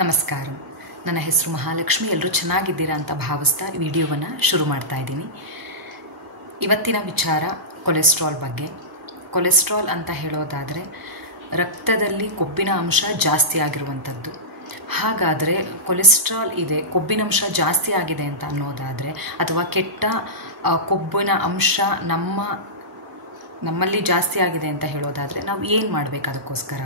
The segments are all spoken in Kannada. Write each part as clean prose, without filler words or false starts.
ನಮಸ್ಕಾರ. ನನ್ನ ಹೆಸರು ಮಹಾಲಕ್ಷ್ಮಿ. ಎಲ್ಲರೂ ಚೆನ್ನಾಗಿದ್ದೀರಾ ಅಂತ ಭಾವಿಸ್ತಾ ವಿಡಿಯೋವನ್ನು ಶುರು ಮಾಡ್ತಾ ಇದ್ದೀನಿ. ಇವತ್ತಿನ ವಿಚಾರ ಕೊಲೆಸ್ಟ್ರಾಲ್ ಬಗ್ಗೆ. ಕೊಲೆಸ್ಟ್ರಾಲ್ ಅಂತ ಹೇಳೋದಾದರೆ ರಕ್ತದಲ್ಲಿ ಕೊಬ್ಬಿನ ಅಂಶ ಜಾಸ್ತಿ ಆಗಿರುವಂಥದ್ದು. ಹಾಗಾದರೆ ಕೊಲೆಸ್ಟ್ರಾಲ್ ಇದೆ, ಕೊಬ್ಬಿನಂಶ ಜಾಸ್ತಿ ಆಗಿದೆ ಅಂತ ಅನ್ನೋದಾದರೆ, ಅಥವಾ ಕೆಟ್ಟ ಕೊಬ್ಬಿನ ಅಂಶ ನಮ್ಮಲ್ಲಿ ಜಾಸ್ತಿ ಆಗಿದೆ ಅಂತ ಹೇಳೋದಾದರೆ ನಾವು ಏನು ಮಾಡಬೇಕು? ಅದಕ್ಕೋಸ್ಕರ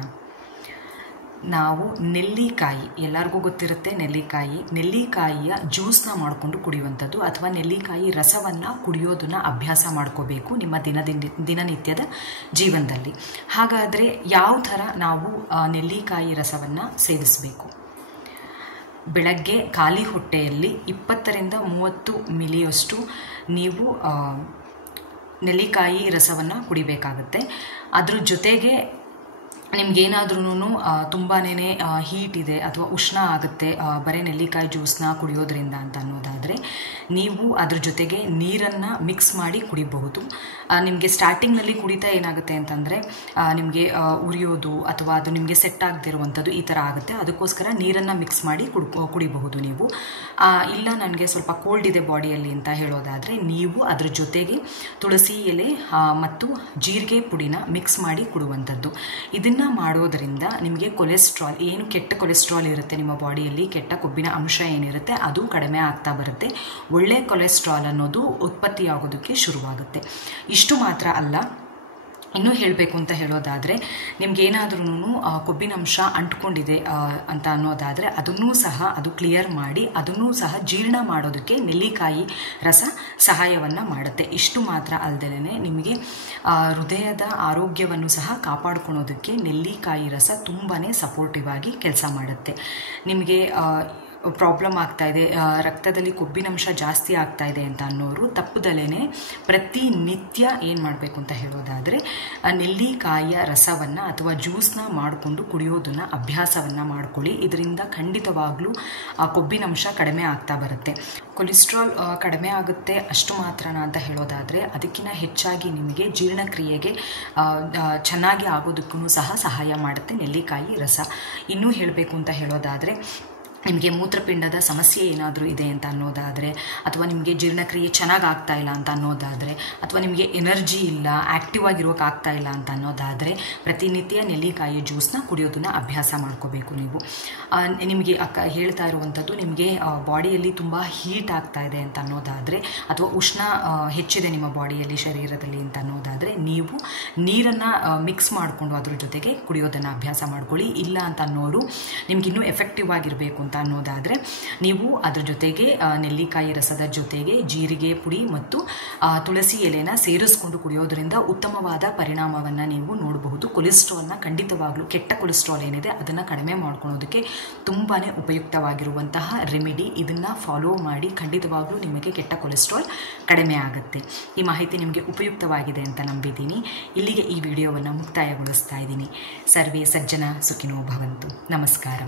ನಾವು ನೆಲ್ಲಿಕಾಯಿ, ಎಲ್ಲರಿಗೂ ಗೊತ್ತಿರುತ್ತೆ ನೆಲ್ಲಿಕಾಯಿಯ ಜ್ಯೂಸ್ನ ಮಾಡಿಕೊಂಡು ಕುಡಿಯುವಂಥದ್ದು, ಅಥವಾ ನೆಲ್ಲಿಕಾಯಿ ರಸವನ್ನು ಕುಡಿಯೋದನ್ನು ಅಭ್ಯಾಸ ಮಾಡ್ಕೋಬೇಕು ನಿಮ್ಮ ದಿನನಿತ್ಯದ ಜೀವನದಲ್ಲಿ. ಹಾಗಾದರೆ ಯಾವ ಥರ ನಾವು ನೆಲ್ಲಿಕಾಯಿ ರಸವನ್ನು ಸೇವಿಸಬೇಕು? ಬೆಳಗ್ಗೆ ಖಾಲಿ ಹೊಟ್ಟೆಯಲ್ಲಿ 20ರಿಂದ 30 ಮಿಲಿಯಷ್ಟು ನೀವು ನೆಲ್ಲಿಕಾಯಿ ರಸವನ್ನು ಕುಡಿಬೇಕಾಗುತ್ತೆ. ಅದ್ರ ಜೊತೆಗೆ ನಿಮ್ಗೇನಾದ್ರೂ ತುಂಬಾ ಹೀಟ್ ಇದೆ ಅಥವಾ ಉಷ್ಣ ಆಗುತ್ತೆ ಬರೀ ನೆಲ್ಲಿಕಾಯಿ ಜ್ಯೂಸ್ನ ಕುಡಿಯೋದ್ರಿಂದ ಅಂತ ಅನ್ನೋದಾದರೆ, ನೀವು ಅದ್ರ ಜೊತೆಗೆ ನೀರನ್ನು ಮಿಕ್ಸ್ ಮಾಡಿ ಕುಡಿಬಹುದು. ನಿಮಗೆ ಸ್ಟಾರ್ಟಿಂಗ್ನಲ್ಲಿ ಕುಡಿತಾ ಏನಾಗುತ್ತೆ ಅಂತಂದರೆ ನಿಮಗೆ ಉರಿಯೋದು ಅಥವಾ ಅದು ನಿಮಗೆ ಸೆಟ್ ಆಗದಿರುವಂಥದ್ದು ಈ ಥರ ಆಗುತ್ತೆ. ಅದಕ್ಕೋಸ್ಕರ ನೀರನ್ನು ಮಿಕ್ಸ್ ಮಾಡಿ ಕುಡಿಬಹುದು ನೀವು. ಇಲ್ಲ ನನಗೆ ಸ್ವಲ್ಪ ಕೋಲ್ಡ್ ಇದೆ ಬಾಡಿಯಲ್ಲಿ ಅಂತ ಹೇಳೋದಾದರೆ, ನೀವು ಅದ್ರ ಜೊತೆಗೆ ತುಳಸಿ ಎಲೆ ಮತ್ತು ಜೀರಿಗೆ ಪುಡಿನ ಮಿಕ್ಸ್ ಮಾಡಿ ಕುಡುವಂಥದ್ದು. ಇದನ್ನು ಮಾಡೋದರಿಂದ ನಿಮಗೆ ಕೊಲೆಸ್ಟ್ರಾಲ್, ಏನು ಕೆಟ್ಟ ಕೊಲೆಸ್ಟ್ರಾಲ್ ಇರುತ್ತೆ ನಿಮ್ಮ ಬಾಡಿಯಲ್ಲಿ, ಕೆಟ್ಟ ಕೊಬ್ಬಿನ ಅಂಶ ಏನಿರುತ್ತೆ ಅದು ಕಡಿಮೆ ಆಗ್ತಾ ಬರುತ್ತೆ. ಒಳ್ಳೆ ಕೊಲೆಸ್ಟ್ರಾಲ್ ಅನ್ನೋದು ಉತ್ಪತ್ತಿಯಾಗೋದಕ್ಕೆ ಶುರುವಾಗುತ್ತೆ. ಇಷ್ಟು ಮಾತ್ರ ಅಲ್ಲ, ಇನ್ನೂ ಹೇಳಬೇಕು ಅಂತ ಹೇಳೋದಾದರೆ, ನಿಮ್ಗೇನಾದ್ರೂ ಕೊಬ್ಬಿನಂಶ ಅಂಟ್ಕೊಂಡಿದೆ ಅಂತ ಅನ್ನೋದಾದರೆ ಅದನ್ನೂ ಸಹ ಅದು ಕ್ಲಿಯರ್ ಮಾಡಿ ಅದನ್ನೂ ಸಹ ಜೀರ್ಣ ಮಾಡೋದಕ್ಕೆ ನೆಲ್ಲಿಕಾಯಿ ರಸ ಸಹಾಯವನ್ನು ಮಾಡುತ್ತೆ. ಇಷ್ಟು ಮಾತ್ರ ಅಲ್ಲದೇ ನಿಮಗೆ ಹೃದಯದ ಆರೋಗ್ಯವನ್ನು ಸಹ ಕಾಪಾಡ್ಕೊಳೋದಕ್ಕೆ ನೆಲ್ಲಿಕಾಯಿ ರಸ ತುಂಬಾ ಸಪೋರ್ಟಿವ್ ಆಗಿ ಕೆಲಸ ಮಾಡುತ್ತೆ. ನಿಮಗೆ ಪ್ರಾಬ್ಲಮ್ ಆಗ್ತಾ ಇದೆ, ರಕ್ತದಲ್ಲಿ ಕೊಬ್ಬಿನಂಶ ಜಾಸ್ತಿ ಆಗ್ತಾ ಇದೆ ಅಂತ ಅನ್ನೋರು ತಪ್ಪದಲ್ಲೇ ಪ್ರತಿನಿತ್ಯ ಏನು ಮಾಡಬೇಕು ಅಂತ ಹೇಳೋದಾದರೆ, ನೆಲ್ಲಿಕಾಯಿಯ ರಸವನ್ನು ಅಥವಾ ಜ್ಯೂಸ್ನ ಮಾಡಿಕೊಂಡು ಕುಡಿಯೋದನ್ನು ಅಭ್ಯಾಸವನ್ನು ಮಾಡ್ಕೊಳ್ಳಿ. ಇದರಿಂದ ಖಂಡಿತವಾಗ್ಲೂ ಕೊಬ್ಬಿನಂಶ ಕಡಿಮೆ ಆಗ್ತಾ ಬರುತ್ತೆ. ಕೊಲೆಸ್ಟ್ರಾಲ್ ಕಡಿಮೆ ಆಗುತ್ತೆ ಅಷ್ಟು ಮಾತ್ರನಾ ಅಂತ ಹೇಳೋದಾದರೆ, ಅದಕ್ಕಿಂತ ಹೆಚ್ಚಾಗಿ ನಿಮಗೆ ಜೀರ್ಣಕ್ರಿಯೆಗೆ ಚೆನ್ನಾಗಿ ಆಗೋದಕ್ಕೂ ಸಹ ಸಹಾಯ ಮಾಡುತ್ತೆ ನೆಲ್ಲಿಕಾಯಿ ರಸ. ಇನ್ನೂ ಹೇಳಬೇಕು ಅಂತ ಹೇಳೋದಾದರೆ, ನಿಮಗೆ ಮೂತ್ರಪಿಂಡದ ಸಮಸ್ಯೆ ಏನಾದರೂ ಇದೆ ಅಂತ ಅನ್ನೋದಾದರೆ, ಅಥವಾ ನಿಮಗೆ ಜೀರ್ಣಕ್ರಿಯೆ ಚೆನ್ನಾಗಿ ಆಗ್ತಾ ಇಲ್ಲ ಅಂತ ಅನ್ನೋದಾದರೆ, ಅಥವಾ ನಿಮಗೆ ಎನರ್ಜಿ ಇಲ್ಲ, ಆ್ಯಕ್ಟಿವ್ ಆಗಿರೋಕೆ ಆಗ್ತಾ ಇಲ್ಲ ಅಂತ ಅನ್ನೋದಾದರೆ, ಪ್ರತಿನಿತ್ಯ ನೆಲ್ಲಿಕಾಯಿ ಜ್ಯೂಸ್ನ ಕುಡಿಯೋದನ್ನು ಅಭ್ಯಾಸ ಮಾಡ್ಕೋಬೇಕು ನೀವು. ನಿಮಗೆ ಹೇಳ್ತಾ ಇರುವಂಥದ್ದು, ನಿಮಗೆ ಬಾಡಿಯಲ್ಲಿ ತುಂಬ ಹೀಟ್ ಆಗ್ತಾ ಇದೆ ಅಂತ ಅನ್ನೋದಾದರೆ, ಅಥವಾ ಉಷ್ಣ ಹೆಚ್ಚಿದೆ ನಿಮ್ಮ ಬಾಡಿಯಲ್ಲಿ, ಶರೀರದಲ್ಲಿ ಅಂತ ಅನ್ನೋದಾದರೆ, ನೀವು ನೀರನ್ನು ಮಿಕ್ಸ್ ಮಾಡಿಕೊಂಡು ಅದ್ರ ಜೊತೆಗೆ ಕುಡಿಯೋದನ್ನು ಅಭ್ಯಾಸ ಮಾಡ್ಕೊಳ್ಳಿ. ಇಲ್ಲ ಅಂತ ಅನ್ನೋರು ನಿಮ್ಗಿನ್ನೂ ಎಫೆಕ್ಟಿವ್ ಆಗಿರಬೇಕು ಅಂತ ಅನ್ನೋದಾದರೆ, ನೀವು ಅದ್ರ ಜೊತೆಗೆ ನೆಲ್ಲಿಕಾಯಿ ರಸದ ಜೊತೆಗೆ ಜೀರಿಗೆ ಪುಡಿ ಮತ್ತು ತುಳಸಿ ಎಲೆನ ಸೇರಿಸ್ಕೊಂಡು ಕುಡಿಯೋದ್ರಿಂದ ಉತ್ತಮವಾದ ಪರಿಣಾಮವನ್ನು ನೀವು ನೋಡಬಹುದು. ಕೊಲೆಸ್ಟ್ರಾಲ್ನ ಖಂಡಿತವಾಗ್ಲೂ, ಕೆಟ್ಟ ಕೊಲೆಸ್ಟ್ರಾಲ್ ಏನಿದೆ ಅದನ್ನು ಕಡಿಮೆ ಮಾಡ್ಕೊಳ್ಳೋದಕ್ಕೆ ತುಂಬಾ ಉಪಯುಕ್ತವಾಗಿರುವಂತಹ ರೆಮಿಡಿ. ಇದನ್ನು ಫಾಲೋ ಮಾಡಿ ಖಂಡಿತವಾಗ್ಲೂ ನಿಮಗೆ ಕೆಟ್ಟ ಕೊಲೆಸ್ಟ್ರಾಲ್ ಕಡಿಮೆ ಆಗುತ್ತೆ. ಈ ಮಾಹಿತಿ ನಿಮಗೆ ಉಪಯುಕ್ತವಾಗಿದೆ ಅಂತ ನಂಬಿದ್ದೀನಿ. ಇಲ್ಲಿಗೆ ಈ ವಿಡಿಯೋವನ್ನು ಮುಕ್ತಾಯಗೊಳಿಸ್ತಾ ಇದ್ದೀನಿ. ಸರ್ವೇ ಸಜ್ಜನ ಸುಖಿನೋ ಭವಂತು. ನಮಸ್ಕಾರ.